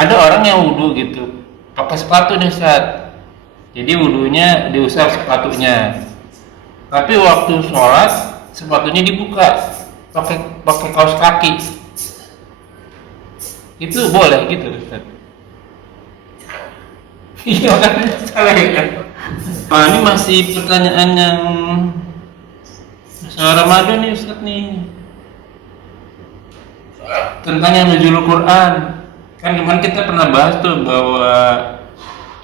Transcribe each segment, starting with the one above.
Ada orang yang wudhu gitu pakai sepatu nih Ustaz. Jadi wudhunya diusap sepatunya. Tapi waktu sholat sepatunya dibuka pakai pakai kaos kaki. Itu boleh gitu Ustaz. Iya kan salah ya kan. Nah, ini masih pertanyaan yang soal Ramadan nih Ustaz nih. Tentang yang nuzul Quran. Kan kemarin kita pernah bahas tuh bahwa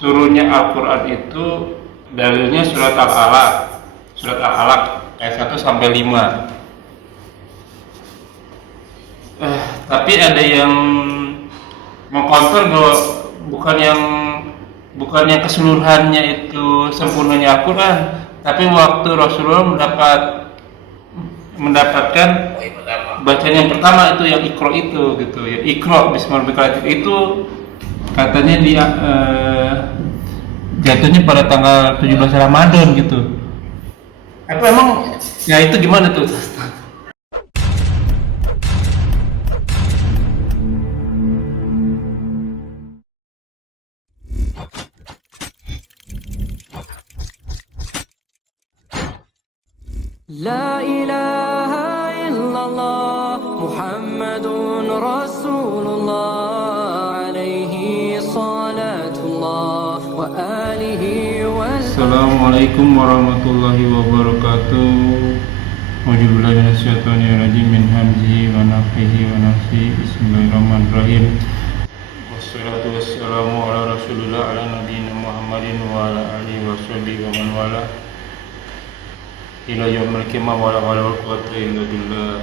turunnya Al-Quran itu dalilnya surat Al-Alaq. Surat Al-Alaq ayat 1 sampai 5. Tapi ada yang mengcounter bahwa bukan yang keseluruhannya itu sempurnanya Al-Quran, tapi waktu Rasulullah mendapatkan bacaan yang pertama itu yang Iqra itu gitu ya, Iqra bismillahirrahmanirrahim itu katanya dia jatuhnya pada tanggal 17 Ramadan gitu. Apa emang ya itu gimana tuh? لا إله إلا الله محمد رسول الله عليه صلاة الله وآله وسلم. Assalamualaikum warahmatullahi wabarakatuh. Auzubillahi minasyaitonirrajim min hamzihi wa nafthihi wa nafsihi. Bismillahirrahmanirrahim. Wassalatu wassalamu ala Rasulillah ala nabiyina Muhammadin wa ala alihi washabihi wa man wala ila yaumil qiyamah wa la hawla wa la quwwata illa billah.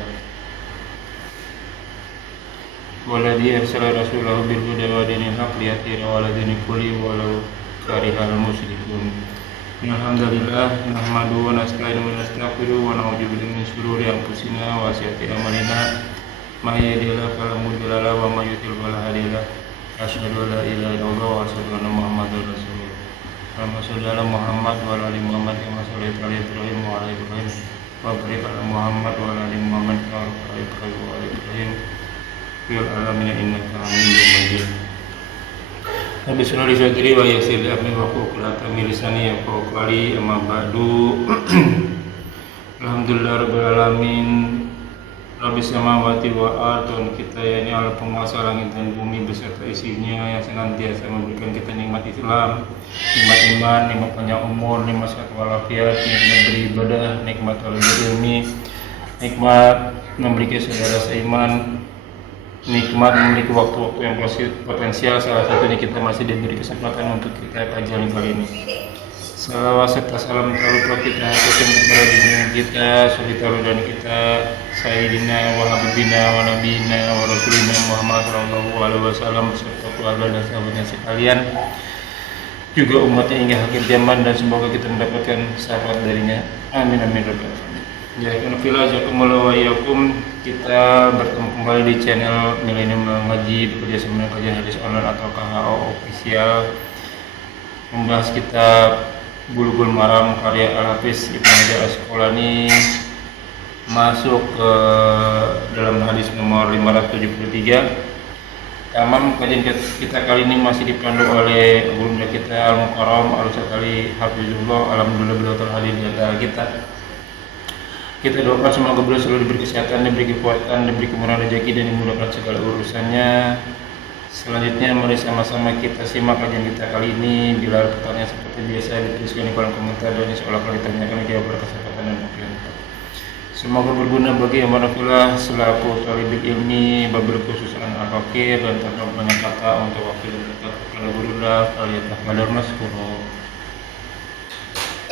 Walladzi arsala rasulahu bil huda wa dinil haqq liyudhhirahu 'ala dini kulli walau karihal musyrikun. Alhamdulillah nahmaduhu wa nasta'inuhu wa nastaghfiruhu wa na'udzu billahi min shururi anfusina wa sayyiati a'malina. May yahdihillahu fala mudilla lahu wa may yudlil fala hadiya lahu. Asyhadu an la ilaha illallah wa asyhadu anna Muhammadar Rasulullah. Allahumma shalli ala Muhammad wa ala ali Muhammad kama shallaita ala Ibrahim wa ala Ibrahim wa barik ala Muhammad wa ala ali Muhammad kama barakta ala Ibrahim wa ala Ibrahim fil alamin innaka Hamidum Majid. Rabbi shrah li sadri wa yassir li amri wahlul 'uqdatam min lisani yafqahu qawli. Amma ba'du. Alhamdulillah rabbil alamin. Rabbi samawati wal ardh, kita ya ini Allah penguasa langit dan bumi beserta isinya yang senantiasa memberikan kita nikmat Islam, nikmat iman, nikmat panjang umur, nikmat sehat walafiat, nikmat beribadah, nikmat al-ilmi, nikmat memiliki saudara seiman, nikmat memiliki waktu-waktu yang potensial. Salah satunya kita masih diberi kesempatan untuk kita kajian kali ini. Salawat serta salam terlalu kita haturkan kepada junjungan kita, suri tauladan kita, Sayyidina wa Habibina wa Nabiyina wa Rasulina Muhammad sallallahu alaihi wasallam beserta keluarga dan sahabatnya sekalian, juga umatnya hingga akhir zaman, dan semoga kita mendapatkan syafaat darinya. Amin amin rabbal alamin. Ya kunafillah jazakumullahu wa iyyakum. Kita bertemu kembali di channel Milenium Ngaji bekerja sama dengan kajian hadis online atau KHO official, membahas kitab Bulughul Maram karya Al-Hafiz Ibnu Hajar Asqalani, masuk ke dalam hadis nomor 573. Tamam, kajian kita kali ini masih dipandu oleh guru kita Al-Mukarram Al-Ustaz Ali Hafizullah. Alhamdulillah beliau telah hadir di antara kita. Kita doakan semoga beliau selalu diberi kesehatan, diberi kekuatan, diberi kemurahan rezeki, dan dimudahkan segala urusannya. Selanjutnya mari sama-sama kita simak kajian kita kali ini. Bila ada pertanyaan seperti biasa dituliskan di kolom komentar, dan insya Allah kalau ditanyakan dijawab berkesempatan dan waktu. Semoga berguna bagi yang manfaat selaku talibul ilmi, wabil khusus al-fakir, dan tanpa banyak kata untuk waktu dan tempat kepada gurunda faliyatafadhal mashkura.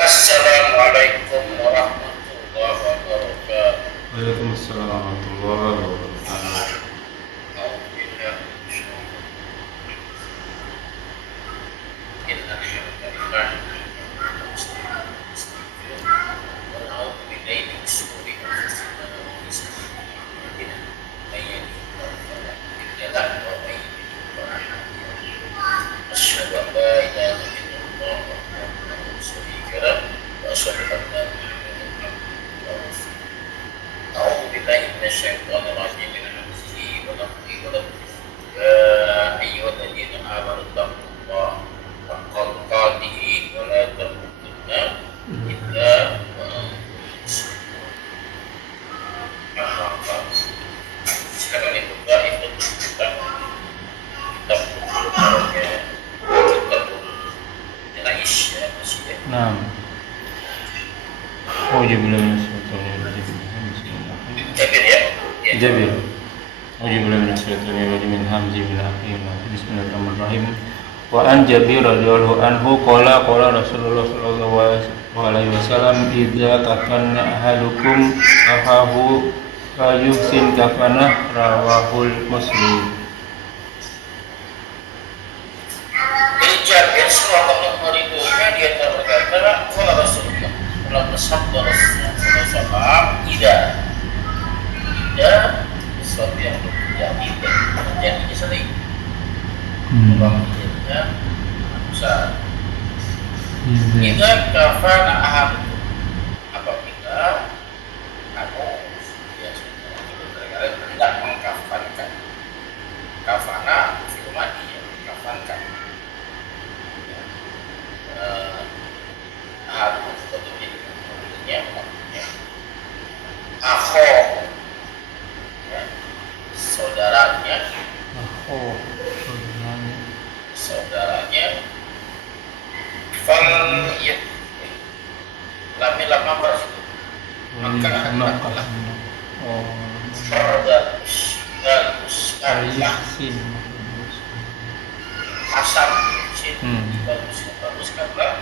Assalamualaikum warahmatullahi wabarakatuh. Waalaikumsalam warahmatullahi wabarakatuh. الشيطان الرجيم من همزه ونفخه ونفخه يا أيها الذين Naam. Auzubillahi minasyaitonir rajim. Bismillahirrahmanirrahim. Jabir ya? Ya. Jabir. Auzubillahi minasyaitonir rajim. Min hamzi bil akhir. Bismillahirrahmanirrahim. Wa an Jabir radhiyallahu anhu qala Rasulullah sallallahu alaihi wasallam idza kafanna ahadukum ahahu fayuhsin kafanah rawahul Muslim. Jadi Jabir sallallahu alaihi wasallam dia berkata, qala Rasulullah telah bersabda Rasulullah sallallahu alaihi wasallam, ida sesuatu yang terjadi dan terjadi sering. Orang jadinya besar. Ida kafana ahadukum, apabila kamu ya sudah hendak mengkafankan, kafana firmadi ya mengkafankan. Ahadukum betul ini maksudnya akho ya, saudaranya Oh, saudaranya fal ya lama beras maka oh, bagus Yasin. hasan bagus karena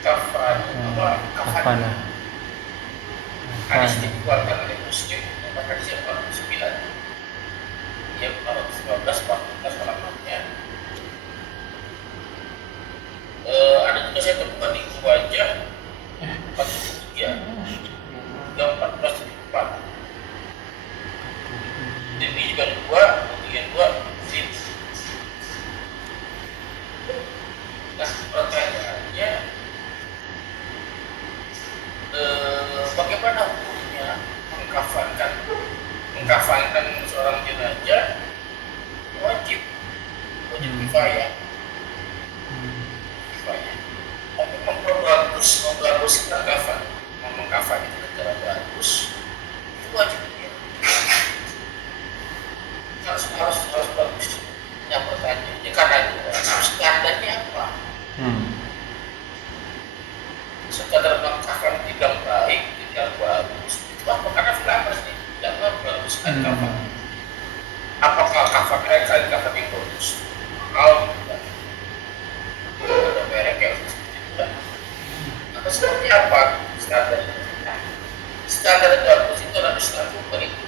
kafan Kafana. hadis dikeluarkan oleh Muslim maka siapa 9 ya 15 14 alamatnya. Ada juga saya temukan di wajah 43 yang 14 di depan demi juga 2 kemudian 2 zin. Nah pertanyaannya bagaimana hukumnya mengkafankan seorang jenazah? Wajib kifayah. Tapi memperbaguskan kafan, mengkafan itu secara bagus, itu wajib. Harus bagus. Yang pertanyaannya karena standarnya apa? Sekadar mengkafan tidak baik, tidak bagus. Itu apa? Karena filafers tidak membaguskan kafan. Apakah kafan kain kafan yang bagus? Kalau tidak, ada merek yang tidak. Atau seperti apa standar? Standar bagus itu harus dilakukan itu.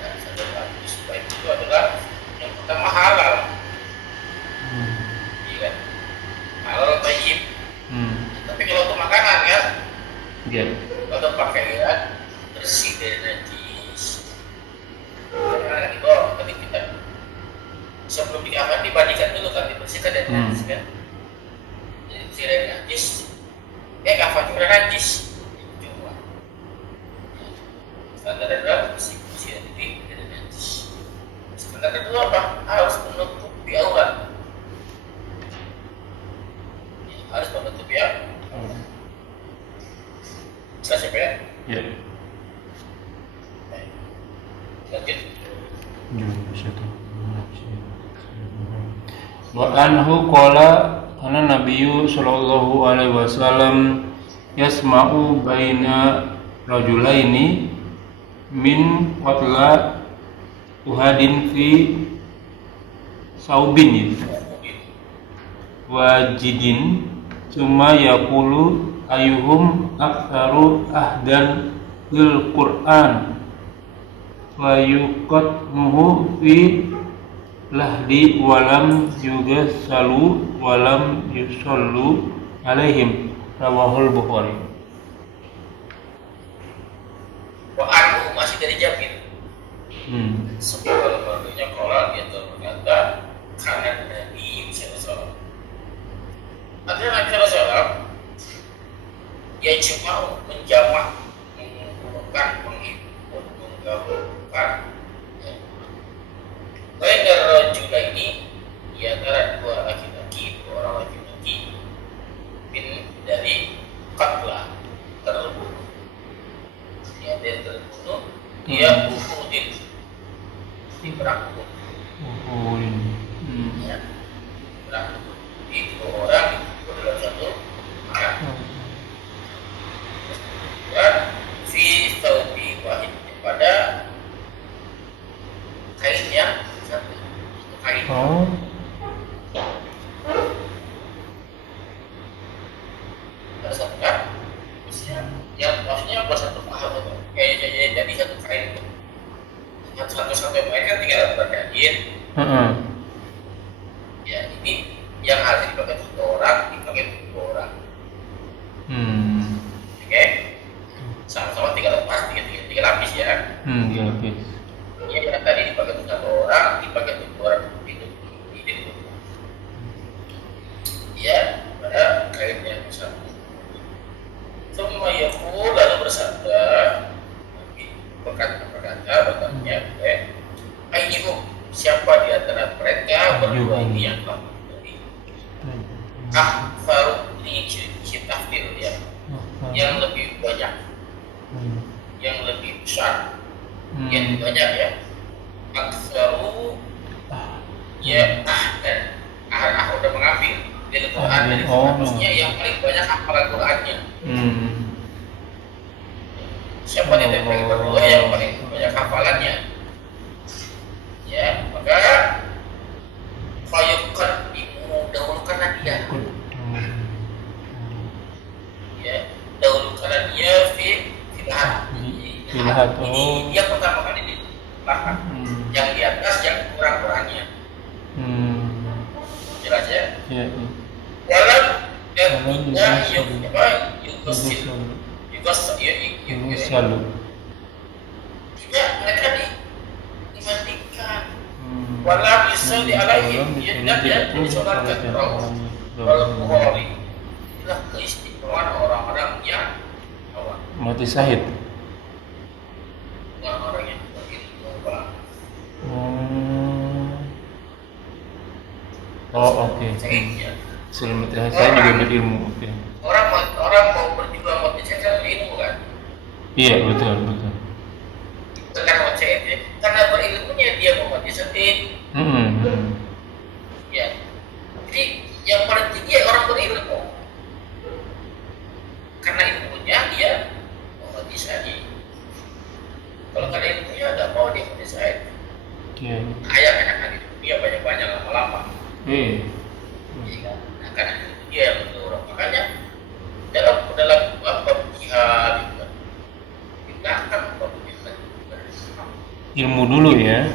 Ya, standar bagus baik itu adalah yang pertama halal. Iya kan? Halal tayyib. Tapi kalau untuk makanan kan, atau pakaian bersih dari najis. Karena itu ketika kita sebelum dikafan dibandingkan dulu kan, dibersihkan dari najis kan. Jadi bersih dari najis, kafan juga najis. Coba. Standar adalah bersih dari najis. Standar kedua apa? Harus menutupi aurat. Harus menutupi aurat. Bisa siapa ya? Ya. Lanjut. Wa anhu qala kana nabiyyu sallallahu alaihi wasallam yasma'u baina rajulaini min qatla uhadin fi saubin wajidin summa yaqulu ayuhum aktsaru ahdan lil Qur'an wa yuqadmuhu fi lahdi walam yugassalu walam yusallu alaihim rawahul Bukhari. Wa anhu masih dari Jabir. Sebuah lembaga Quran dia berkata karena Nabi SAW. Artinya Nabi SAW dia cuma menjamak, mengumpulkan, menghibur, menggabungkan. Bainal juga ini di antara dua laki-laki, dua orang laki-laki dari qatla terbunuh. Dia terbunuh, dia uhudin di perang Uhud. Ya, perang Uhud. Itu dua orang itu dalam satu hari. Oh. Ada satu kan? Maksudnya buat satu paham itu. Jadi satu kain itu. Satu kain kan tinggal berkain. Ya ini yang harus dipakai satu orang, dipakai dua orang. Oke? Sama-sama tiga lapis ya. Tiga lapis. Ini yang tadi dipakai satu orang, dipakai dua orang itu. Ya, pada kainnya satu. Semua Yaqul lalu bersabda, berkata, ayyuhum, siapa di antara mereka berdua ini yang telah memberi akfaru, ini tafsir ya, yang lebih banyak, yang lebih besar, yang banyak ya, akfaru ya, dan udah mengambil dari Quran, dari maksudnya yang paling banyak hafalan Qurannya. Siapa di antara mereka berdua yang paling banyak hafalannya? Ya, maka fayuqad dahulukanlah dia. Ya, dahulukanlah dia filahat. Ini dia pertama kali di belakang. Yang di atas yang kurang-kurangnya. Jelas ya? Iya. Walau tidak tidak mereka dimatikan. Walau bisa dialaihim tidak disolatkan walau Bukhari. Inilah keistimewaan orang-orang yang awam. Mati syahid. Orang-orang yang berilmu, Pak. Oke. Selamat saya juga berilmu. Oke. Orang mau berjuang mati syahid kan berilmu kan? Iya, betul. Karena berilmunya dia mau mati syahid. Ya. Jadi yang paling tinggi orang berilmu. Karena ilmunya dia mau mati syahid. Kalau karena ilmunya nggak mau dia mati syahid. Ayah kan di dunia banyak-banyak lama-lama. Nah, karena itu dia yang mendorong. Makanya dalam bab jihad itu tindakan bab jihad Ilmu dulu ya.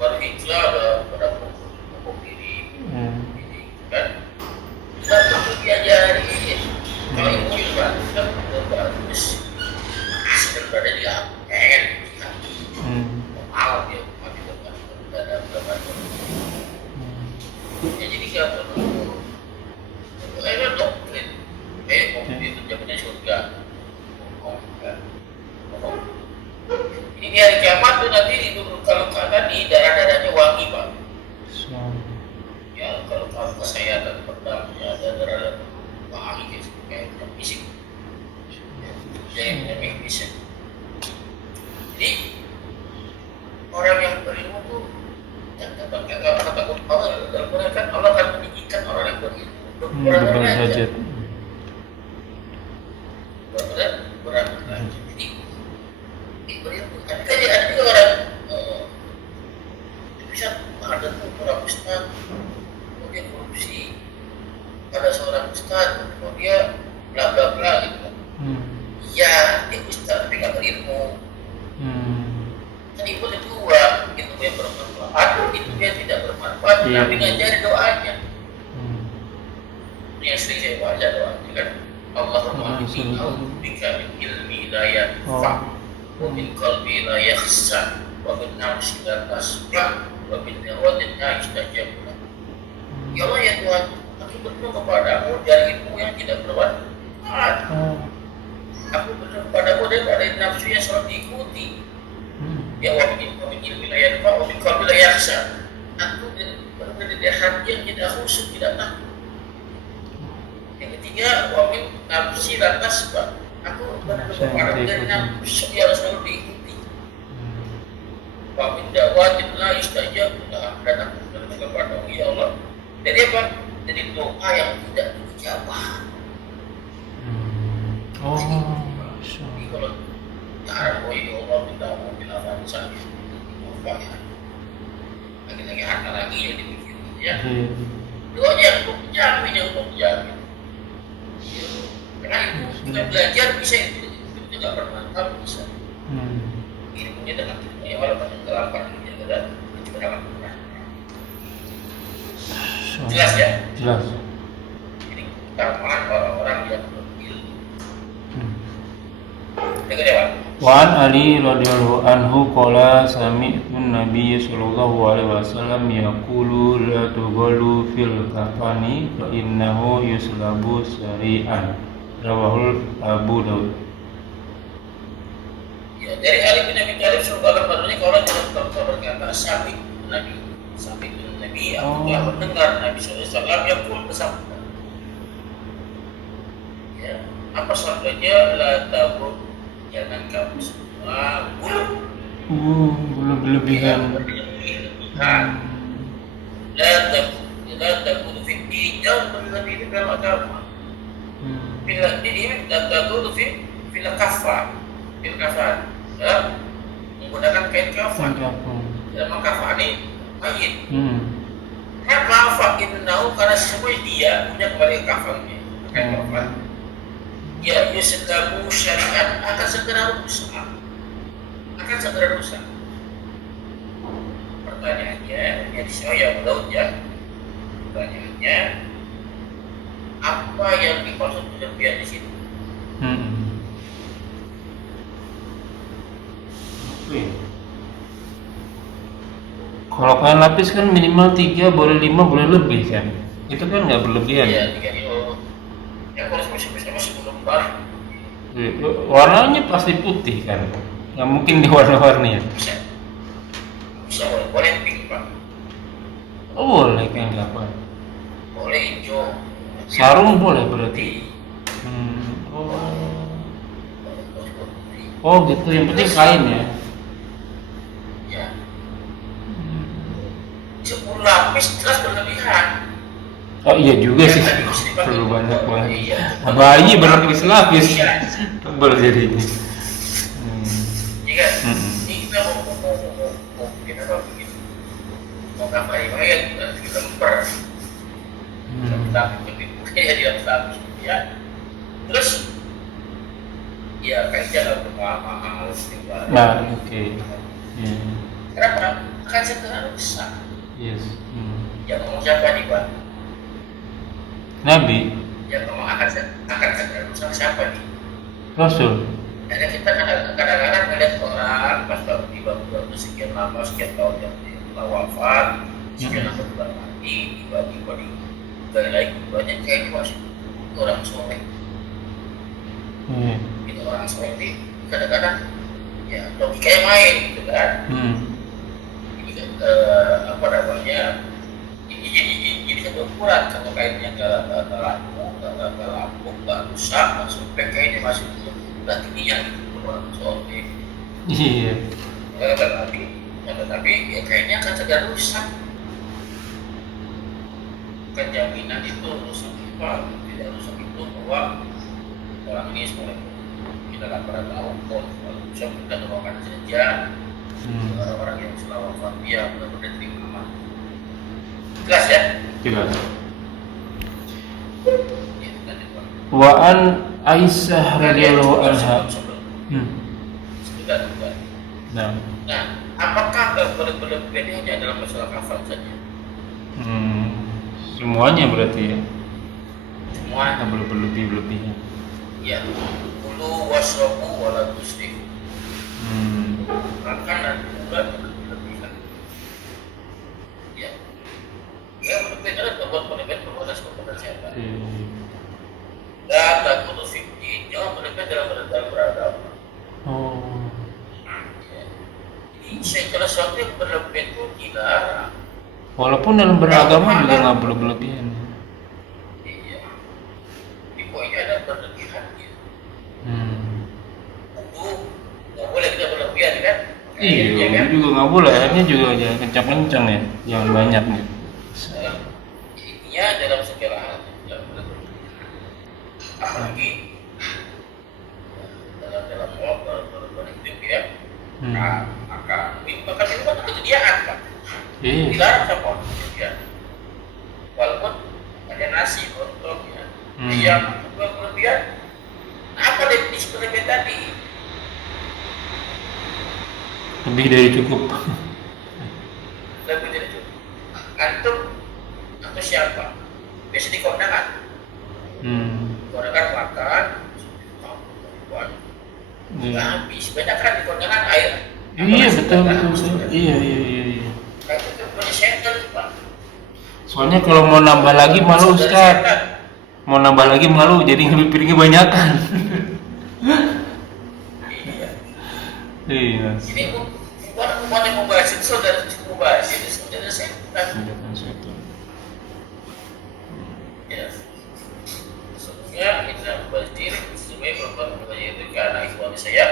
baru hijrah pada pokok diri kan kita perlu diajari kalau ilmu kan kita bagus daripada dia malah dia mati berapa ya jadi nggak perlu doktrin mobil itu jamannya surga ini hari kiamat tuh nanti kalau di darah-darahnya wangi Pak ya kalau kesehatan perdamnya ada darah wangi kayak fisik jadi bisa jadi orang yang berilmu tuh nggak takut Allah dalam kan Allah akan meninggikan orang yang berilmu derajat berat jadi berilmu ada juga orang bisa ada tuh orang ustaz dia korupsi ada seorang ustaz dia bla bla bla gitu ya dia ustaz tapi nggak berilmu kan itu ada dua itu yang bermanfaat itu dia tidak bermanfaat tapi ngajari doanya ini yang sering saya baca doanya kan Allahumma inni a'udzubika min ilmi la yanfa' wa min qalbi la yakhsha wa min nafsi la tasfa' wa min da'watin la yustajab lah. Ya Allah ya Tuhan, aku berdoa kepadamu dari ilmu yang tidak bermanfaat. Aku berdoa kepadamu daripada nafsu yang selalu diikuti. Ya wa min ilmi la yanfa' wa min qalbi la yakhsha. Aku berada di hati yang tidak khusyuk, tidak takut. Yang ketiga, wa min nafsi la tasfa. Aku berdoa kepadamu dari nafsu yang selalu diikuti. Wa min da'watin la yustajab lah, dan aku berdoa kepadamu ya Allah. Jadi apa? Jadi doa yang tidak dijawab. Jadi kalau ya Allah minta mobil avanza apa ya? Lagi-lagi harta lagi yang dipikir ya. Iya. Doanya untuk menjamin, yang untuk menjamin. Karena itu kita belajar bisa itu nggak pernah tahu bisa. Ini punya dengan ya walaupun kelapan ini ada cuma dalam pernah. Jelas ya? Jelas. Ini kelemahan orang-orang yang berilmu. Dengar ya Pak. Wa an Ali radhiyallahu anhu qala sami'tu an-nabiy sallallahu alaihi wasallam yaqulu la tughallu fil kafani fa innahu yuslabu sari'an. Rawahul Abu Daud. Ya, dari Ali bin Abi Thalib surga kabarnya kalau dalam berkata Nabi, aku telah mendengar Nabi SAW yang pun bersabda. Ya, apa sabdanya? La tabur, jangan kamu semua bulu. Berlebihan. La tabur fikir jauh berlebih dalam agama. Bila ini la tabur fil kafan, ya, menggunakan kain kafan. Dalam kafan ini mayit. Kenapa fakinnahu? Karena semua dia punya kembali kafannya, kain kafan. Ya, yuslabu syariat akan segera rusak. Pertanyaannya, ya di sini ya Daud ya. Pertanyaannya, apa yang dimaksud berlebihan di situ? Kalau kain lapis kan minimal 3, boleh 5, boleh lebih kan? Itu kan nggak berlebihan. Iya, 3 kilo. Ya kalau masih belum bar. Warnanya pasti putih kan? Nggak mungkin diwarna-warni ya? Bisa boleh pink Pak. Oh boleh kain kapan? Boleh hijau. Sarung boleh berarti? Oh gitu, yang penting kain ya? Ya. 10 lapis jelas berlebihan. Oh iya juga sih, perlu banyak banget. Bayi berlapis-lapis, tebal jadinya. Iya kan? Ini kita mau bikin apa begitu? Mau ngapain? Kita lemper. Kita bikin ya di dalam lapis ya. Terus ya kayaknya nggak bermahal mahal. Nah, oke. Kenapa? Akan segera rusak. Yes. Yang ngomong siapa nih Pak? Nabi. Yang ngomong akan segera rusak siapa nih? Rasul. Karena kita kadang-kadang melihat orang pas baru tiba-tiba sekian lama, sekian tahun yang telah wafat, sekian lama bulan mati, tiba-tiba digali lagi banyak kayak masih orang soleh. Itu orang soleh ini kadang-kadang ya logikanya main gitu kan. Ini kan apa namanya? Ini satu ukuran kalau kainnya nggak lapuk, nggak rusak, masuk kainnya masih tingginya gitu orang soleh. Iya. Tapi ya kayaknya akan segera rusak. Bukan jaminan itu rusak apa, tidak rusak itu bahwa orang ini sebenarnya kita nggak pernah tahu kalau bisa kita doakan saja orang yang selalu wafat dia benar-benar terima. Jelas ya? Jelas. Itu tadi Pak. Wa an Aisyah radhiyallahu anha. Sudah. Nah. Nah, apakah berlebihan hanya dalam masalah kafan saja? Semuanya berarti ya. Semua. Nggak boleh berlebih-lebihan. Ya, kulu wasrobu wala tusrifu. Makan dan juga berlebihan. Ya, ya berlebihan buat berlebihan kepada siapa? Dan takut fikih, jangan berlebihan dalam beragama. Oh. Jadi segala sesuatu yang berlebihan itu dilarang. Walaupun dalam beragama juga nggak perlu berlebihan. Iya. Di poinnya ada berlebihan gitu. Nggak boleh kita berlebihan kan? Iya, kan? juga nggak boleh. Akhirnya juga jangan kencang-kencang ya, jangan banyak nih. Intinya dalam segala hal tidak boleh berlebihan. Apalagi dalam hidup ya. Maka itu kan kesediaan Pak. Iya. Dilarang sama orang ya. Walaupun ada nasi untuk ya. Yang berlebihan. Apa definisi berlebihan tadi? Lebih dari cukup. Lebih dari itu. Antum atau siapa? Biasa di kondangan. Kondangan makan. Nggak habis. Banyak kan di kondangan air. Iya betul. Iya. Kayak itu punya setan Pak. Soalnya kalau mau nambah lagi malu Ustaz. Mau nambah lagi malu jadi ngambil piringnya banyakan. Iya. Ini bukan yang membahas itu saudara setan. Ya. Sebenarnya kita membahas diri sebagai perempuan itu karena ikhwan saya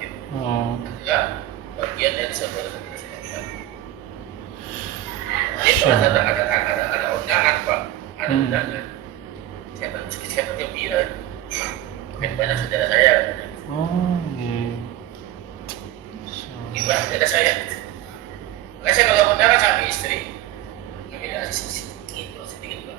gitu. Adalah bagian dari saudara-saudara saya. Itu ada undangan Pak, ada undangan. Saya gembira. Banyak saudara saya. Gimana saudara saya? Makanya saya kalau undangan sama istri, ngambil sedikit Pak.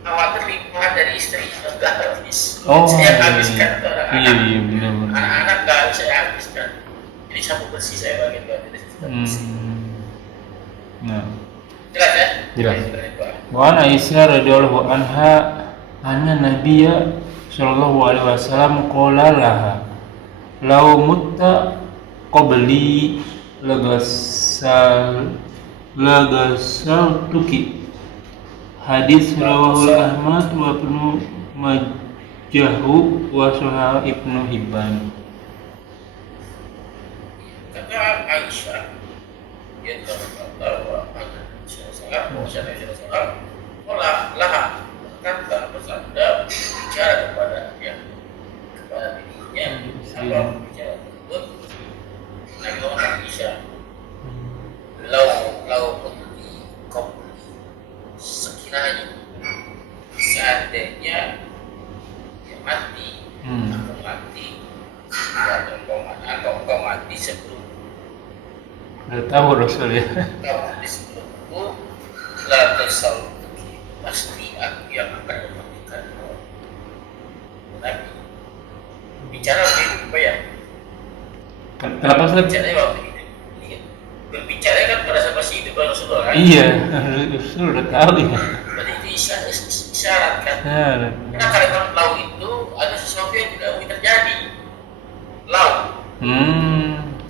Khawatir limpahan dari istri nggak habis. Saya habiskan ke anak-anak. Iya benar. Anak-anak nggak harus saya habiskan. Jadi sapu bersih saya bagian Nah. Jelas ya? Jelas. Wa an Aisyah radhiyallahu anha anna Nabiyya sallallahu alaihi wasallam qala laha law mutta qabli lagasal tuki. Hadis rawahu Ahmad wa Ibnu Majah wa Sahih Ibnu Hibban. Kata Aisyah, dia bahwa kata bersabda bicara kepada dirinya apa bicara tersebut Nabi Muhammad Aisyah lau kau sekiranya seandainya dia mati aku mati atau kau mati sebelum Udah tahu Rasul ya. kau mati sebelumku la tasal pasti aku yang akan mematikan Nabi bicara begitu ya. Kenapa Ustaz? Bicara waktu itu berbicara kan pada saat masih hidup Rasulullah kan? Iya, Rasul udah tahu ya. Berarti itu isyarat kan? Nah, Karena kalimat lau itu ada sesuatu yang tidak mungkin terjadi. Lau.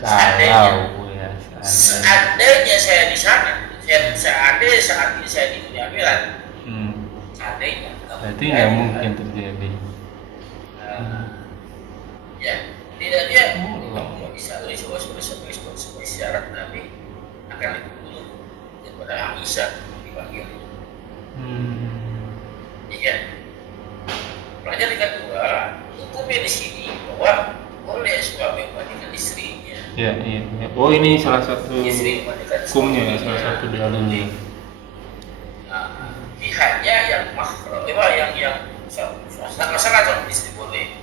Kalau ya. Seandainya saya di sana, seandainya saat ini saya di dunia akhirat, seandainya. Berarti nggak mungkin terjadi. Ya, tidak dia nggak bisa sebagai syarat Nabi akan lebih dulu daripada Aisyah dipanggil. Iya. Pelajaran kedua, hukumnya di sini bahwa boleh suami memandikan istrinya. Iya. Oh ini salah satu Istri memandikan hukumnya ya, suaminya. salah satu dalilnya. Nah, pihaknya yang mahram, yang masalah kalau istri boleh.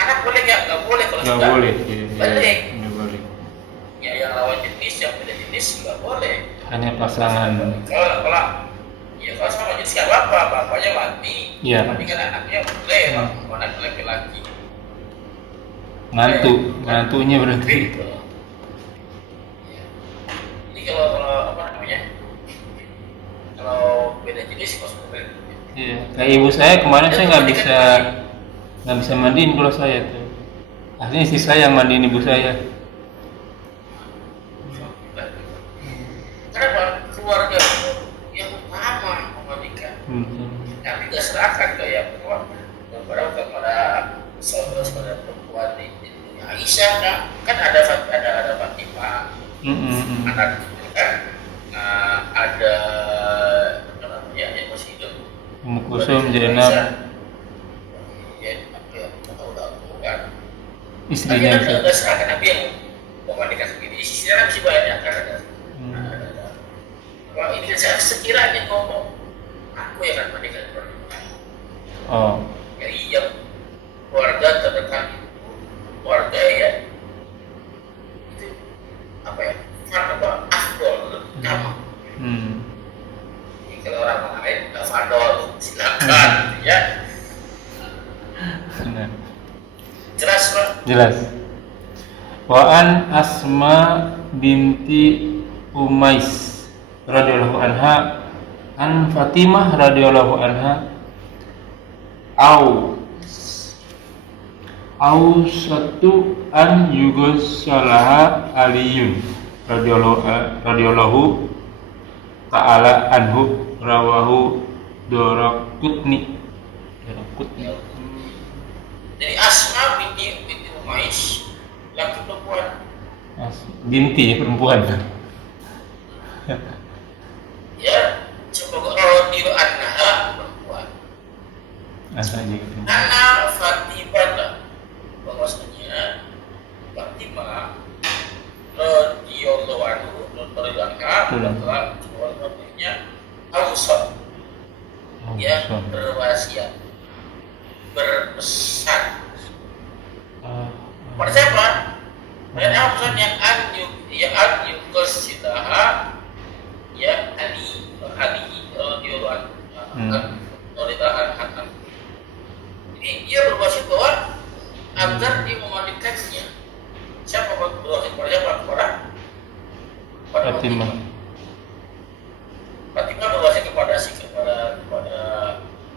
Anak boleh nggak boleh kalau Nggak sudah boleh. balik. Nggak boleh. Ya yang lawan jenis, yang beda jenis nggak boleh. Hanya pasangan. Kalau sama jenis nggak apa-apa, bapaknya mati, Iya. mandikan anaknya boleh, anak laki-laki. Ngantunya berarti. Gitu. Ya. Jadi kalau apa namanya? Kalau beda jenis kos boleh. Iya. Kayak ibu saya kemarin saya nggak bisa mandiin kalau saya tuh. Akhirnya istri saya yang mandiin ibu saya. Kenapa? Keluarga yang utama memandikan. Tapi nggak serahkan ke yang kepada saudara perempuan di Aisyah kan ada Fatimah, anak kan, ada apa namanya yang masih hidup. Ummu Kulsum, Zainab, kan. istrinya. Tapi ada serahkan Nabi yang memandikan sendiri. Istrinya masih banyak kan ada. Wah ini kan saya sekiranya ngomong aku yang akan menikah perempuan. Oh. Jadi yang keluarga terdekat itu keluarga ya itu apa ya? Afdol Gampang. Hmm. Jadi kalau orang lain Fadol silakan ya. Benar. Jelas Pak? Jelas. Wa an Asma binti Umais radhiyallahu anha an Fatimah radhiyallahu anha au satu an Yugoslaha Aliyun radhiyallahu ta'ala anhu rawahu Daraqutni. Jadi Asma binti Umais laki perempuan. Binti perempuan. Ya, semoga radhiyallahu anha perempuan. Asalnya Anak Fatimah bahwasanya Fatimah radhiyallahu anhu adalah keluarganya Ausad yang berwasiat berpesan pada siapa? Dan Ausad yang Yugoslaha ya Ali radhiyallahu anhu. Jadi dia berwasiat bahwa agar dia memandikannya. Siapa berwasiat kepada siapa? Kepada Fatimah. Fatimah berwasiat kepada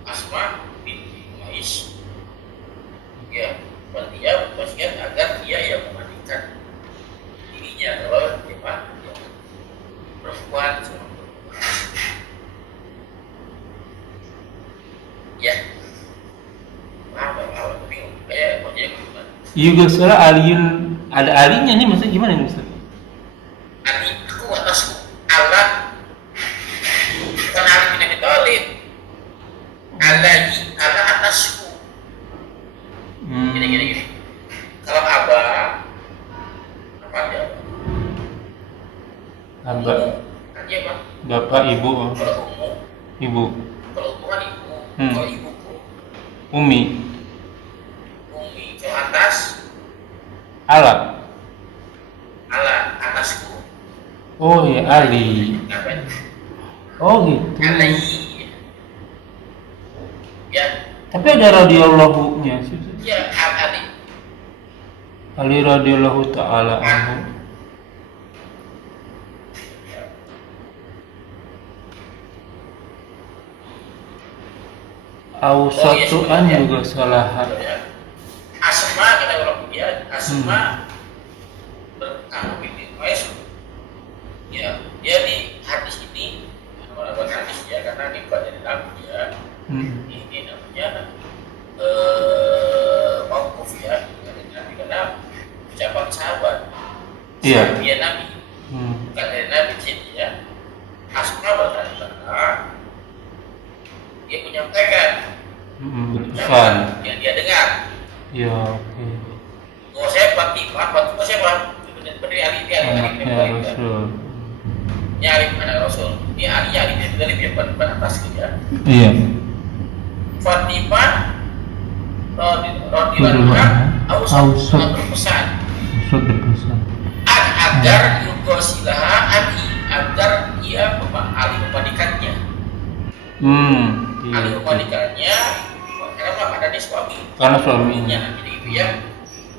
Asma binti Umais. Ya, dia berwasiat agar dia yang memandikan dirinya kalau dia perempuan. Ya. Yugoslavia alien ada alinya nih maksudnya gimana nih Ustaz? Aliku atasku alat bukan Ali bin Abi Thalib. Ala atasku. Gini. Kalau abah apa dia? Abah. Dia apa? Bapak, ibu. Kalau ummu. Ibu. Kalau ummu kan ibu. Kalau ibuku. Umi. Kalau atas. Ala. Atasku. Oh ya Ali. Ngapain? Oh gitu. Alai. Ya. Tapi ada radhiyallahu-nya sih. Ya Ali. Ali radhiyallahu ta'ala anhu. Au satu an juga salah. Asma kita kalau dia Asma binti Umais. Ya, dia di hadis ini melakukan hadis ya karena ini bukan dari Nabi ya. Ini namanya mauquf ya dari Nabi karena ucapan sahabat. Iya. Dia Nabi. Bukan dari Nabi jadi ya. Asma berkata dia menyampaikan Pesan. yang dia dengar. Ya, oke. Oh, saya Fatimah siapa? Benar Ali. Anaknya Rasul. Ini Ali anak Rasul. Ini Ali dari dia bukan atas gitu ya. Iya. Fatimah radhiyallahu anha Ausad berpesan agar Yugoslaha Ali agar dia Ali memandikannya. Ali memandikannya karena ada di suami. Karena suaminya. Jadi itu ya.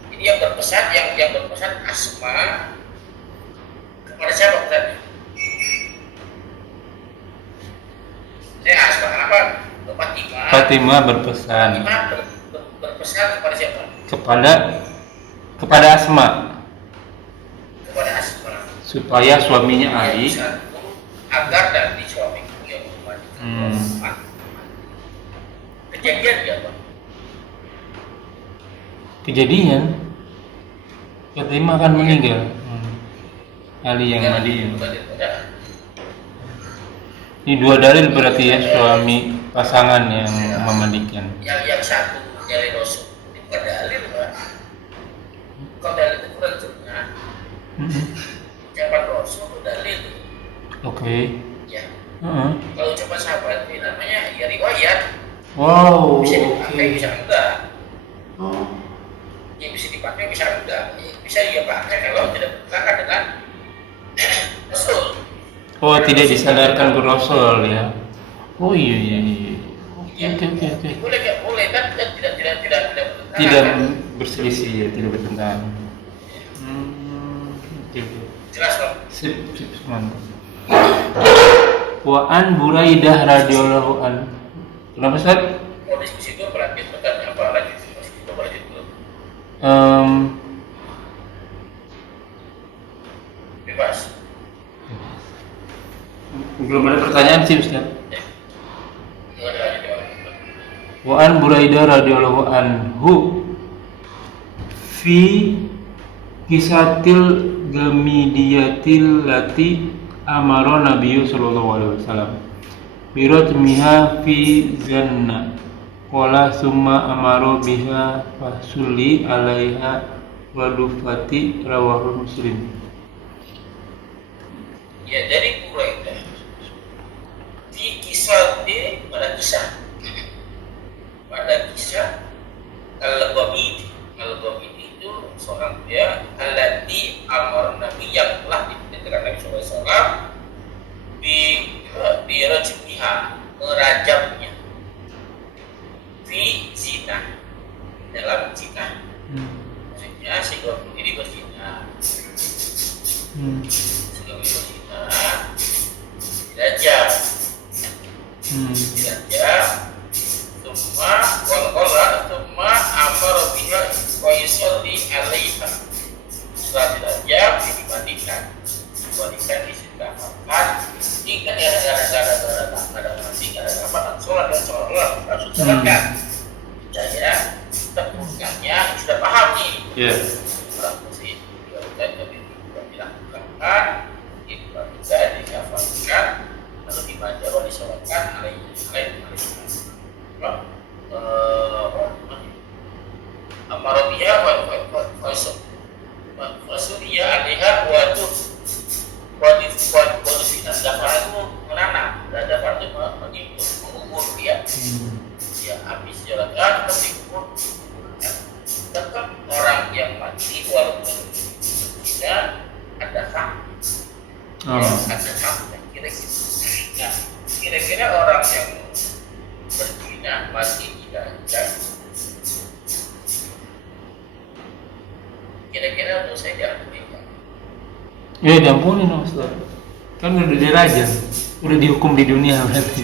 Jadi yang berpesan Asma kepada siapa pesannya? Asma apa? Fatimah berpesan. Berpesan kepada siapa? Kepada Asma. Kepada Asma. Supaya suaminya Ali agar nanti suamiku yang memandikan. Kejadian dia apa? Kejadian Fatimah akan meninggal. Ali yang mandiin. Ini dua dalil berarti ya suami pasangan yang memandikan. Yang satu dari Rasul ini bukan dalil Pak. Kalau dalil itu kurang sunnah. Ucapan Rasul itu dalil. Oke. Ya. Kalau ucapan sahabat ini namanya ya riwayat. Wow. Bisa dipakai bisa enggak. Ya bisa dipakai bisa enggak. Bisa dia pakai kalau tidak bertentangan dengan Rasul. Oh, tidak disadarkan berosol ya. Oh iya iya iya. Ya, Oke. boleh nggak boleh kan tidak bertentangan, Tidak kan? berselisih ya, tidak bertentangan. Oke. Jelas Bang. Sip, mantap. Wa an Buraidah radhiyallahu an. Kenapa Ustaz? Mau diskusi itu berlanjut bertanya apa lanjut diskusi itu berlanjut dulu. Em, Bebas. belum ada pertanyaan sih Ustaz. Gimana lanjut Bang? Wa an Buraidah radhiyallahu anhu fi kisatil gamidiyatil lati amara nabiyyu sallallahu alaihi wasallam biratmiha fi zanna qala summa amara biha fasulli alaiha wadufati rawahu muslim. Ya dari Buraidah di kisah ini pada kisah Al-Ghamidi itu seorang dia alati amar Nabi yang telah diperintahkan Nabi SAW di rajmiha merajamnya fi zina dalam zina maksudnya si Ghamidi ini berzina dirajam Summa amar biha wa yusalli alaiha. Setelah dirajam dimandikan disintahkan hingga ada mandi ada apa sholat langsung sholatkan. Percaya terbukannya sudah paham nih. Ya. Orang muslim dilakukan dilakukan bisa dikafarkan lalu dimandi atau disolatkan alaihi. Amarobiya Fasuliya alaiha Wadifina Dafar itu menanam dan Dafar itu mengumur dia ya habis jalankan tetap dikumur tetap orang yang mati walaupun tidak ada hak ada hak kira-kira orang yang berzina mati tidak ada kira-kira untuk saya diampuni. Ya diampuni Ustaz. Kan udah dirajam, udah dihukum di dunia berarti.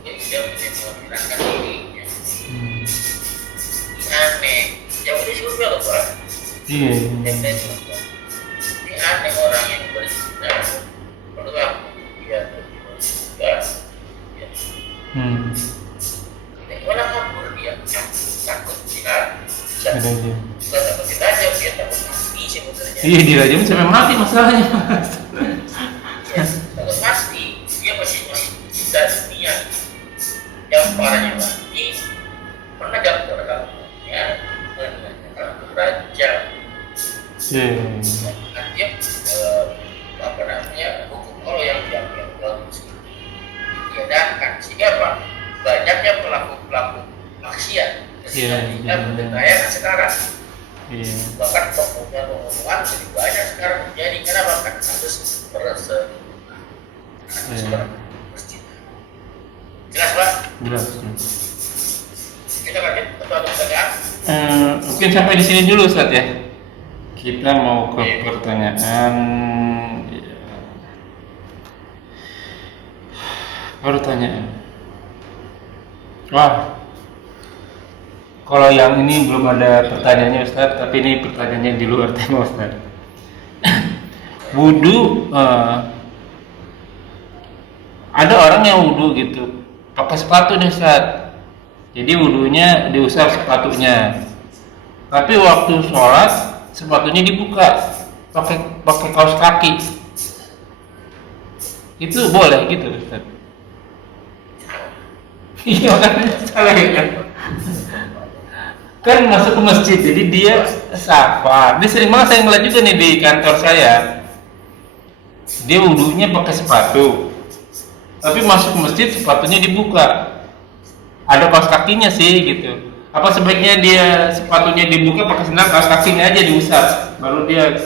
Iya, dia menghilangkan dirinya. Aneh, yang udah surga loh Pak. Iya. Ini aneh orang yang berzina, perlu aku dia surga. Malah kabur dia, takut dia. Ada dia. Bukan takut dirajam, dia takut mati sebetulnya. Iya dirajam sampai mati masalahnya. Ya, takut mati, dia masih cinta dunia. Yang parahnya lagi, pernah jatuh pada kamunya, kalau berajam. Dia apa namanya hukum Allah yang bagus. Diadakan sehingga apa? Banyaknya pelaku maksiat. Kita budaya sekarang. Bahkan pembunuhan lebih banyak sekarang terjadi karena bahkan kasus jelas Pak? Jelas. Kita lanjut atau ada pertanyaan? Mungkin sampai di sini dulu Ustaz ya. Kita mau ke pertanyaan. Pertanyaan. Wah. Kalau yang ini belum ada pertanyaannya Ustaz, tapi ini pertanyaannya di luar tema Ustaz. Wudu, ada orang yang wudu gitu, pakai sepatu nih Ustaz. Jadi wudunya diusap sepatunya. Tapi waktu sholat sepatunya dibuka, pakai kaos kaki. Itu boleh gitu Ustaz? Iya kan salah ya. Kan masuk ke masjid, jadi dia safar. Dia sering banget saya ngeliat juga nih di kantor saya. Dia wudunya pakai sepatu, tapi masuk ke masjid sepatunya dibuka. Ada kaos kakinya sih gitu. Apa sebaiknya dia sepatunya dibuka pakai sandal, kaos kakinya aja diusap, baru dia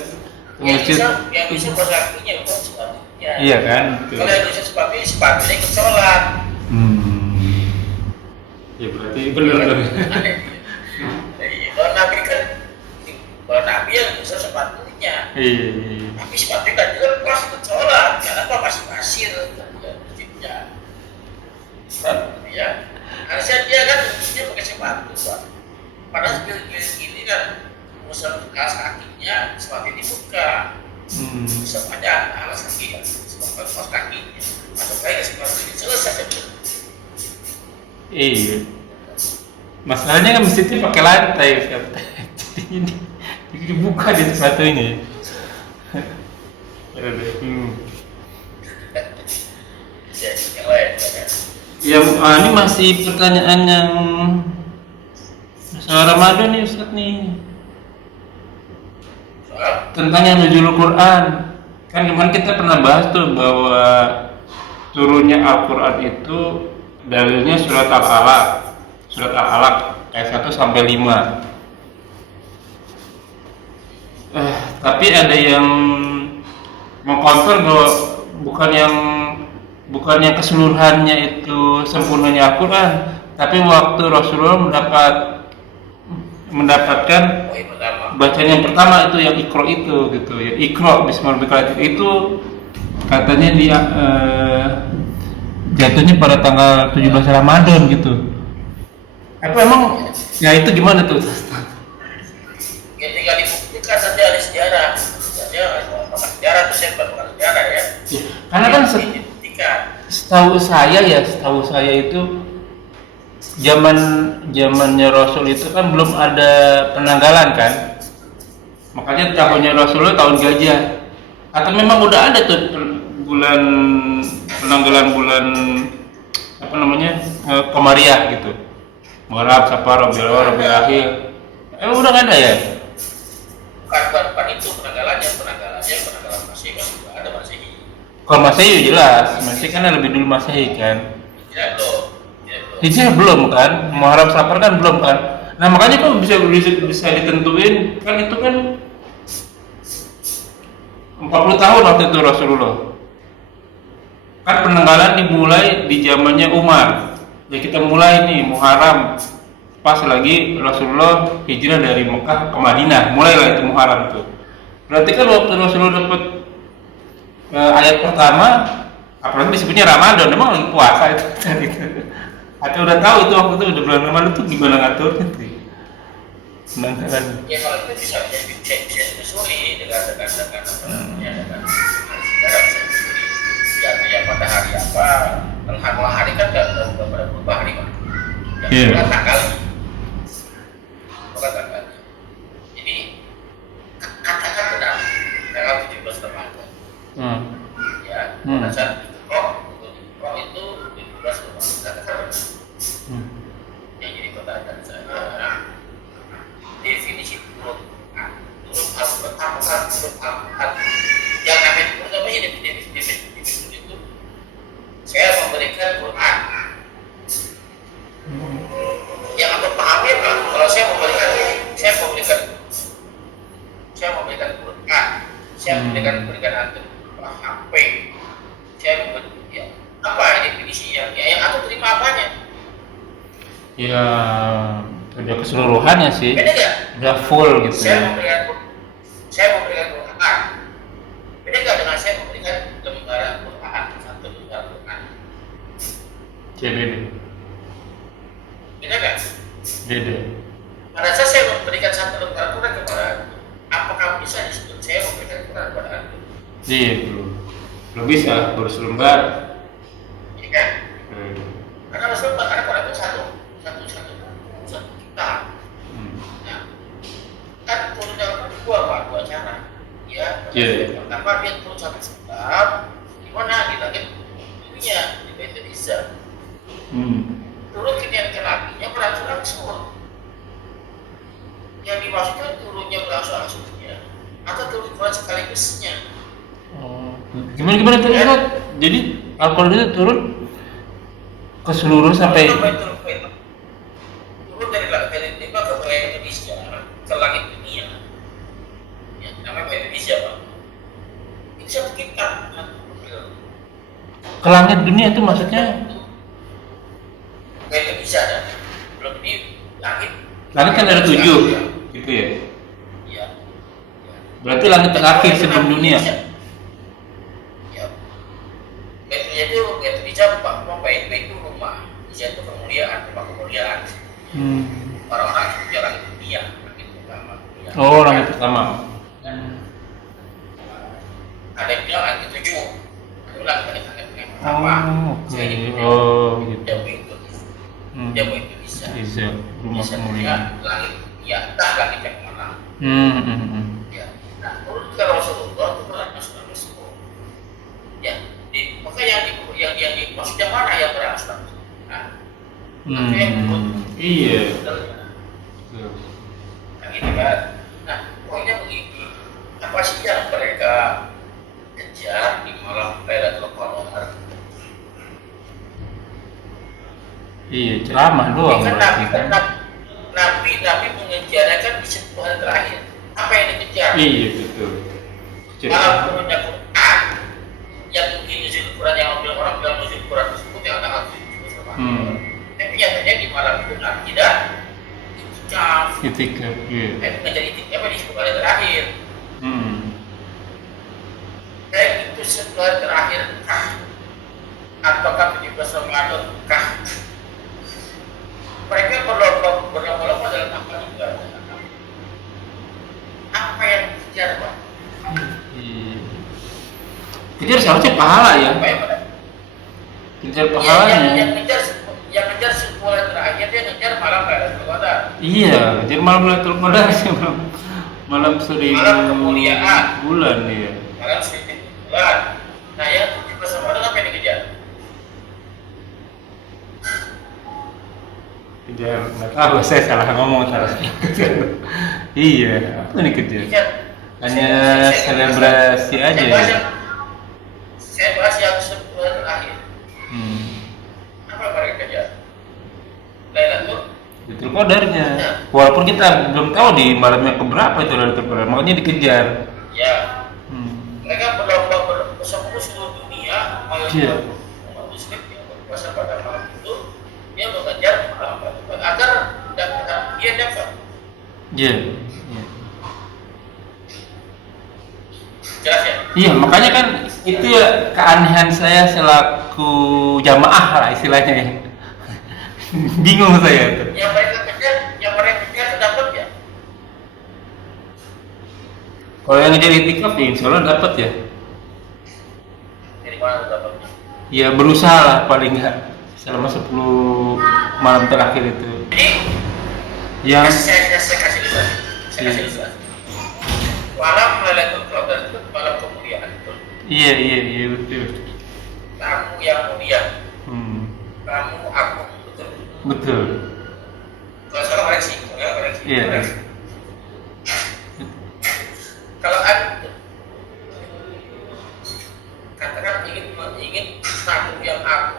ke masjid? Yang bisa kaos kakinya bukan sepatunya. Iya kan? Betul. Kalau yang bisa sepatunya ikut sholat. Ya berarti benar. Kalau Nabi kan, kalau Nabi yang bisa sepatunya. Iya. Tapi sepatunya kan juga pas ikut sholat. Kenapa masih pasir? Masjidnya. Ya. Harusnya dia kan dia pakai sepatu, Pak. Padahal gini kan, usaha kaos kakinya sepatu dibuka. Sepanjang alas kaki kan, sepatu kaos kakinya. Masuk lagi ke sepatu ini selesai saja. Iya. Masalahnya kan masjidnya pakai lantai, jadi ini dibuka di sepatunya. Ya, yang lain kan. Yang ini masih pertanyaan yang masalah Ramadan nih Ustaz nih. Soal Tentang yang nuzulul Quran. Kan kemarin kita pernah bahas tuh bahwa turunnya Al-Quran itu dalilnya surat Al-Alaq. Surat Al-Alaq ayat 1 sampai 5. Tapi ada yang mengkonter bahwa bukan yang keseluruhannya itu sempurnanya Al-Quran, tapi waktu Rasulullah mendapatkan poin pertama. bacaan yang pertama itu yang Iqra itu gitu ya, Iqra bismillahirrahmanirrahim itu katanya dia jatuhnya pada tanggal 17 Ramadan gitu. Apa emang ya itu gimana tuh? Ketika dibuktikan saja ada sejarah. Sejarah itu saya bukan sejarah ya. Ya, karena kan Dibuktikan. setahu saya itu zamannya Rasul itu kan belum ada penanggalan kan, makanya tahunnya Rasulullah tahun gajah. Atau memang udah ada tuh bulan penanggalan bulan apa namanya Komariah gitu, Muharram, Safar, Rabiul Awal, Rabiul Akhir. Emang udah nggak ada ya? Bukan itu penanggalannya Masehi kan juga ada Masehi. Kalau Masehi jelas, Masehi kan lebih dulu Masehi kan. Tidak loh. Hijrah belum kan, Muharram Safar kan belum kan. Nah makanya kok bisa ditentuin kan itu kan 40 tahun waktu itu Rasulullah. Kan penanggalan dimulai di zamannya Umar. Ya kita mulai nih Muharram pas lagi Rasulullah hijrah dari Mekah ke Madinah, mulailah itu Muharram tuh. Berarti kan waktu Rasulullah dapat ayat pertama, apalagi disebutnya Ramadan, memang lagi puasa itu tadi. Atau udah tahu itu waktu itu udah bulan Ramadan tuh gimana ngaturnya tuh? Penanggalan. Ya kalau itu bisa ditelusuri dengan sejarah bisa ditelusuri. Jatuhnya pada hari apa? Kalau hari kan nggak pada berubah hari kan? Iya. Bukan tanggal. Jadi katakan benar tanggal 17 Ramadan. Ya, pada saat roh itu 17 Ramadan katakan benar. Yang jadi pertanyaan saya, definisi turun Al-Quran yang namanya turun apa sih definisi itu? Saya memberikan Quran. Yang aku pahami Pak, kalau saya memberikan Quran, saya memberikan antum HP, saya memberikan ya, apa definisinya? Ya yang aku terima apanya? Ya udah keseluruhannya sih. Beda nggak? Udah full gitu Saya ya. memberikan Quran. Beda nggak dengan saya memberikan lembaran Quran, satu lembaran Quran? Beda. Beda nggak? Beda. Pada saat saya memberikan satu lembaran Quran kepada antum, apakah bisa disebut saya memberikan Quran kepada antum? Iya belum bisa baru selembar. Iya kan? Karena Rasulullah karena Quran itu satu kita. Nah, kan turunnya dua cara. Ya, pertama dia turun satu kitab, di mana di langit dunia di Baitul Izzah. Turun ke nabinya berangsur-angsur. Yang dimaksudkan turunnya berangsur-angsurnya atau turun Quran sekaligusnya. Gimana tadi Ustaz? Jadi Al-Quran itu turun ke seluruh sampai turun dari lima ke wilayah Indonesia ke langit dunia. Ya, namanya Indonesia Pak. Itu satu kitab, satu profil. Ke langit dunia itu maksudnya? Kayak bisa ada. Belum ini langit. Langit kan ada 7, gitu ya? Iya. Berarti langit terakhir sebelum dunia. Ya. Baitnya itu bait bisa Pak, bait itu rumah. Bisa itu kemuliaan, rumah kemuliaan. Orang-orang itu langit dunia, langit pertama. Oh, langit pertama. Ada yang bilang langit 7. Ada yang langit yang pertama. Oke. Oh, gitu. Jamu itu bisa. Bisa. Rumah Bisa kemuliaan. langit, ya, entah langit yang mana. Ya. Nah, menurut Rasulullah itu berasal dari Rasul. Ya, maka yang dimaksud yang mana yang berasal? Nah, Iya. Nah, ini kan. Nah, poinnya begini. Apa sih yang mereka kejar di malam Lailatul Qadar? Iya, ceramah doang Kan berarti kan. Nabi mengejarnya kan di 10 hari terakhir. Apa yang dikejar? Iya, betul. Malam turunnya Quran yang mungkin nuzul Quran yang orang bilang nuzul Quran tersebut yang tanggal 7 sama. Tapi nyatanya di malam itu Nabi tidak itikaf. Itikaf, iya. Menjadi itikaf di 10 hari terakhir. Dan itu 10 hari terakhir kah? Apakah 17 Ramadan kah? Mereka berlomba-lomba dalam apa juga? Apa yang dikejar, Pak? Iya. Kejar seharusnya pahala ya. Apa yang pada? Kejar pahalanya. Yang ngejar sebulan terakhir dia ngejar malam Lailatul Qadar. Iya, kejar malam Lailatul Qadar sih malam 1000 Malam kemuliaan. bulan ya. Malam 1000 bulan. Nah, yang 17 Ramadan apa yang dikejar? Kejar, nggak tahu saya salah ngomong harusnya. Iya, apa nih kejar? Hanya selebrasi aja ya. Saya bahas yang 10 bulan terakhir. Apa mereka kejar? Lailatul Qadarnya. Walaupun kita belum tahu di malamnya keberapa itu Lailatul Qadar, makanya dikejar. Ya. Mereka berlomba bersama seluruh dunia, mayoritas umat muslim yang berpuasa pada malam itu, dia mengejar malam agar dia dapat. Iya. Jelas ya? Iya, makanya kan itu ya keanehan saya selaku jamaah lah istilahnya ya. Bingung saya tuh. Yang mereka kejar dapat ya? Kalau yang ngejar itikaf ya insya Allah dapat ya. Dari mana dapatnya? Ya berusaha lah paling nggak selama 10 malam terakhir itu. Jadi Yang saya kasih lihat. Malam Lailatul Qadar itu malam kemuliaan itu. iya betul. Kamu yang mulia, kamu aku betul. Betul. Kalau salah koreksi, koreksi. Iya. Kalau aku katakan ingin kamu yang aku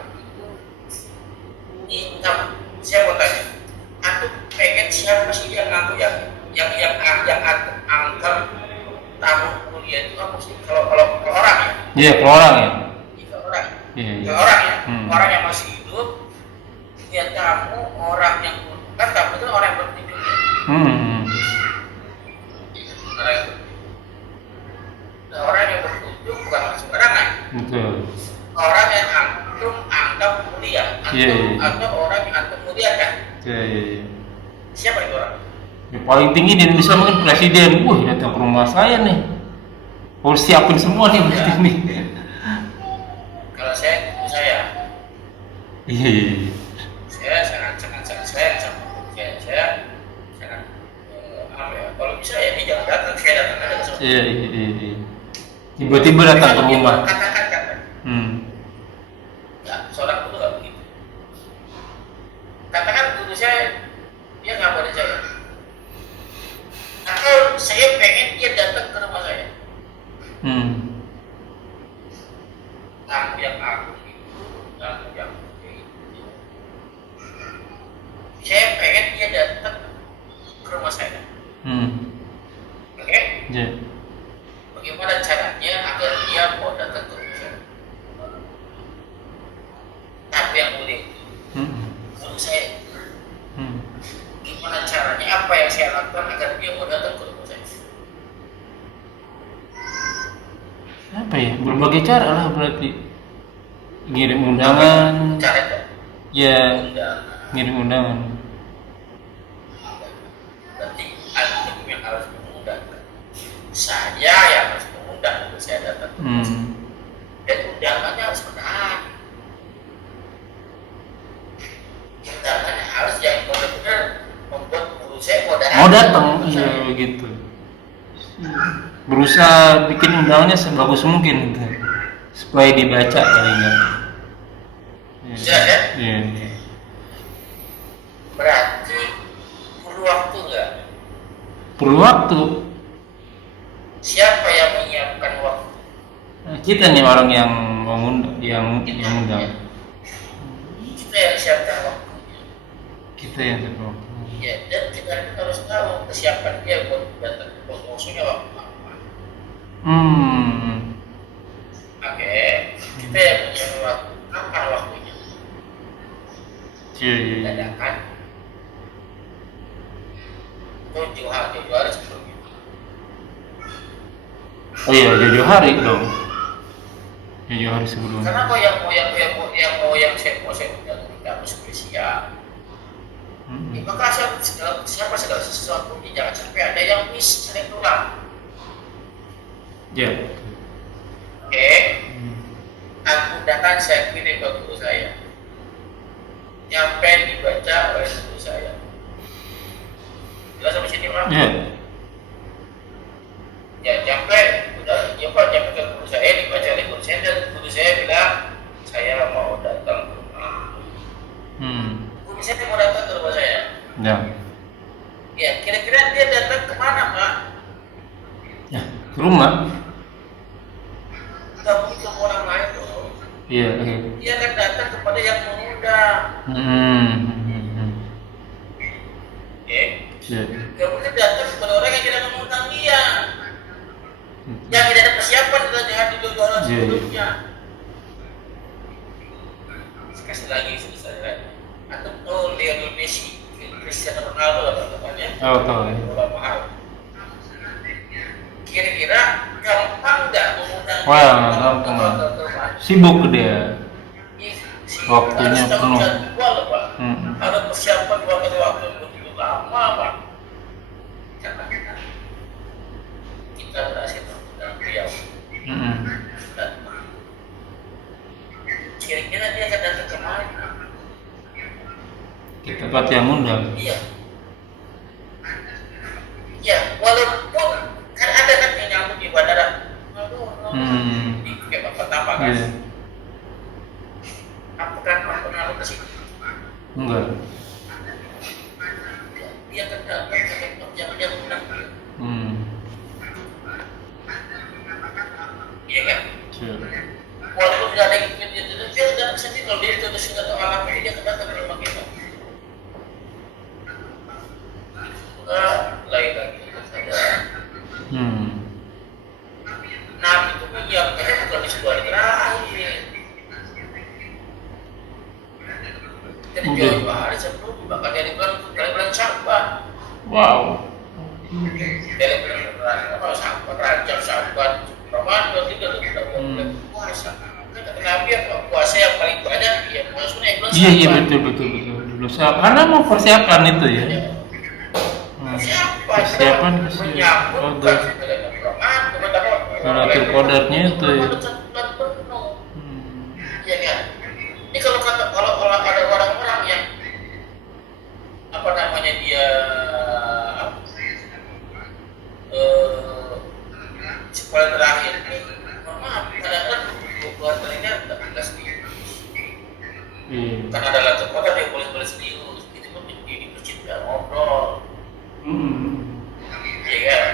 itu, saya mau tanya, aku pengen siapa sih yang aku yang aku anggap tamu mulia itu apa sih? Kalau orang ya? Iya, kalau orang ya. Kalau orang, Iya. kalau orang ya, orang yang masih hidup, dia tamu orang yang kan tamu itu orang yang berkunjung. Orang yang berkunjung bukan orang sembarangan. Betul. Orang yang antum anggap mulia, atau orang yang antum muliakan. Iya. Siapa itu orang? Yang paling tinggi di Indonesia mungkin presiden. Wah, datang ke rumah saya nih. Harus siapin semua nih berarti nih. Kalau saya, Iya. saya sangat sayang sama saya sangat apa ya? Kalau bisa ya dia jangan datang, saya datang aja ke sana. Iya. Tiba-tiba datang ke rumah. Katakan. Ya, seorang itu nggak begitu. Katakan dulu saya, dia nggak boleh saya. Atau saya pengen dia datang ke rumah saya. Tamu yang aku itu, tamu yang itu. Saya pengen dia datang ke rumah saya. Oke? Iya. Bagaimana caranya agar dia mau datang ke rumah saya? yang mulia itu. Lalu saya, Hmm. gimana caranya, apa yang saya lakukan agar dia mau datang ke rumah saya? Apa ya? Berbagai cara lah berarti. Ngirim undangan. Cara itu? Ya, Undangan. ngirim undangan. Berarti antum yang harus mengundang. Saya yang harus mengundang untuk saya datang. Dan undangannya harus menarik. Undangannya harus yang benar-benar membuat guru saya mau datang. Mau datang, iya begitu. Berusaha bikin undangannya sebagus mungkin gitu. Supaya dibaca paling enggak. Jelas ya? Iya, iya. Berarti perlu waktu nggak? Perlu waktu. Siapa yang menyiapkan waktu? Nah, kita nih orang yang mengundang, yang undang. Kita yang siapkan waktunya. Kita yang terbawa. Ya, dan kita harus tahu kesiapan dia buat datang. Maksudnya waktu apa? Oke, kita yang punya waktu. Kapan waktunya? Iya, iya. Dadakan. Tujuh hari sebelumnya. Oh iya, jauh hari dong. Jauh hari sebelumnya. Karena kok yang saya undang kita harus spesial. Maka segala sesuatu jangan sampai ada yang miss, ada yang kurang. Ya. Oke. Undangan saya kirim ke guru saya. Nyampe dibaca oleh guru saya. Jelas sampai sini Pak? Ya. Ya nyampe, udah ya Pak, nyampe ke guru saya, dibaca oleh guru saya dan guru saya bilang saya mau datang ke rumah. Guru saya mau datang ke rumah saya. Ya. Ya, kira-kira dia datang kemana Pak? Ya, ke rumah. Tidak mungkin ke orang lain dong. Iya, iya. Dia akan datang kepada yang mengundang. Oke. Ya. Gak mungkin datang kepada orang yang tidak mengundang dia. Yang tidak ada persiapan dari hati dua orang sebelumnya. Sekali lagi selesai lagi. Atau Lionel Messi, Cristiano Ronaldo lah teman-temannya. Tahu ya. Bola mahal. Kira-kira gampang nggak mengundang Wah, dia? gampang. Gampang. Sibuk dia. Waktunya harus penuh. jadwal, Pak. Ada persiapan waktu begitu lama, Pak. Karena kita berhasil mengundang beliau. Kira-kira dia akan datang kemana? Kita tempat yang undang. Iya. Ya, walaupun kan ada kan yang nyambut di bandara. Di kayak pertama kan. Iya. Apakah pernah ke situ? Enggak. Dia akan datang ke tempat yang dia undang. Iya kan? Sure. Walaupun tidak ada yang dia udah sendiri kalau dia itu sudah tahu alamatnya dia akan datang ke rumah kita. Lain lagi saja. Nabi itu menyiapkannya bukan di sebuah hari terakhir. Jadi jauh hari sebelum bahkan dari bulan Syawal. Wow. Dari bulan Syawal, Rajab, Syawal, Ramadan tidak boleh puasa. Kata Nabi apa puasa yang paling banyak ya puasanya bulan Syawal. Iya betul. Dulu karena mau persiapan itu ya. Persiapan menyambut Salatul Qadarnya itu ya. Iya kan? Ini kalau ada orang-orang yang apa namanya dia sekolah terakhir ini, maaf kadang-kadang buat kalinya tidak jelas nih. Karena ada Lailatul Qadar dia boleh serius, itu pun di masjid nggak ngobrol. Iya kan?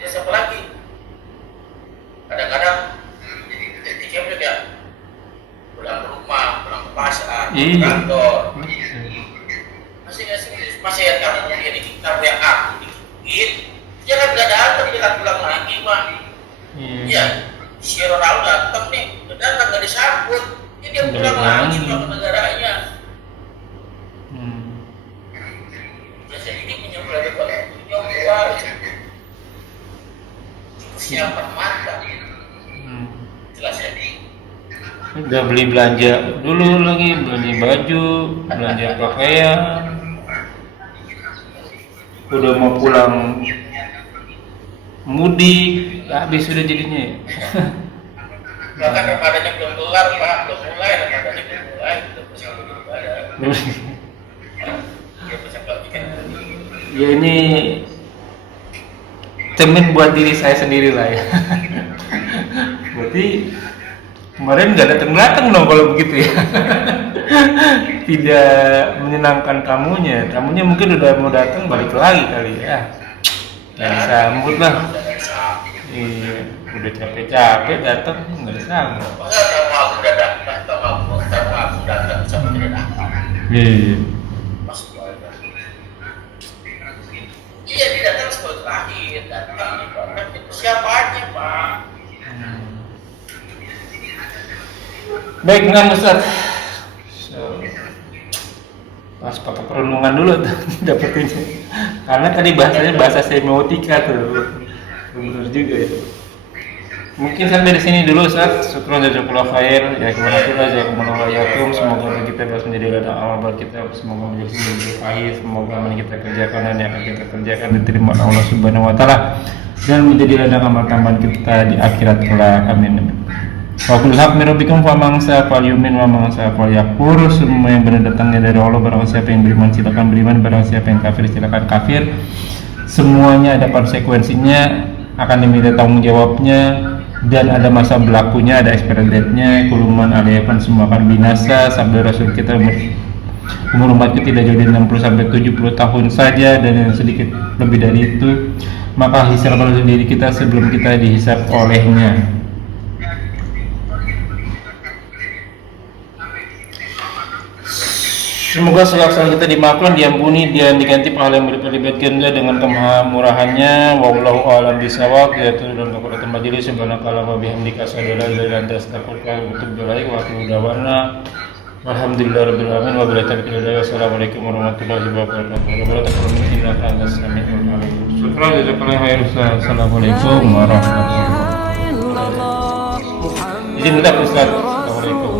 Terus apa lagi? Kadang-kadang ketika juga pulang ke rumah, pulang ke pasar, ke kantor. Masih ada kamu dia dikit yang aku dikit. Dia kan nggak datang, dia kan pulang lagi, Pak. Iya. Si Ronaldo datang nih, datang nggak disambut. Jadi dia pulang lagi ke negaranya. Biasanya ini punya berada pada keluar. Siapa mata? Jelas ya. Udah beli belanja dulu lagi, beli baju, belanja pakaian. Udah mau pulang mudik, habis sudah jadinya. Bahkan Ramadanya belum kelar, Pak, belum mulai, Ramadanya belum mulai, udah bersama ibadah. Udah bersama ikan. Ya ini cermin buat diri saya sendiri lah ya. Berarti kemarin nggak datang dong kalau begitu ya. Tidak menyenangkan tamunya mungkin udah mau datang balik lagi kali ya. Nggak disambut lah. Iya, udah capek-capek datang nggak disambut. Masa tamu aku udah datang, tamu aku datang sama tidak datang. Iya. Masuk keluarga. Iya, dia datang sekolah terakhir, datang persiapannya, Pak. Baik, nggak Ustaz. Pas pakai perenungan dulu tuh dapetinnya. Karena tadi bahasanya bahasa semiotika tuh. Benar juga itu. Mungkin sampai di sini dulu Ustaz. Syukran jazakallahu khair. Ya jazakumullah yakum. Semoga kita bisa menjadi ladang amal buat kita. Semoga menjadi berkah. Semoga yang kita kerjakan dan yang akan kita kerjakan diterima oleh Allah Subhanahu wa taala dan menjadi ladang amal tambahan kita di akhirat kelak. Amin. Wa kullu haq min rabbikum fa man syaa falyu'min wa man syaa falyakfur. Semua yang benar datangnya dari Allah. Barang siapa yang beriman silakan beriman, barang siapa yang kafir silakan kafir. Semuanya ada konsekuensinya, akan diminta tanggung jawabnya, dan ada masa berlakunya, ada expiry date-nya. Kuluman alaikum semua akan binasa. Sabda Rasul kita umur umat kita tidak jauh dari 60 sampai 70 tahun saja, dan yang sedikit lebih dari itu. Maka hisablah diri kita sebelum kita dihisab olehnya. Semoga segala kita dimaafkan, diampuni, dan diganti pahala yang berlipat ganda dengan kemahamurahannya. Wallahu a'lam bishawab. Yaitu dalam kepada majelis subhanakallahumma wa bihamdika asyhadu an la ilaha illa anta astaghfiruka wa atubu ilaik. Wa akhiru da'wana alhamdulillahirabbil alamin wa billahi taufiq. Wassalamualaikum warahmatullahi wabarakatuh. Syukran jazakallahu khair. Assalamualaikum warahmatullahi wabarakatuh. Izin minta Ustaz. Assalamualaikum.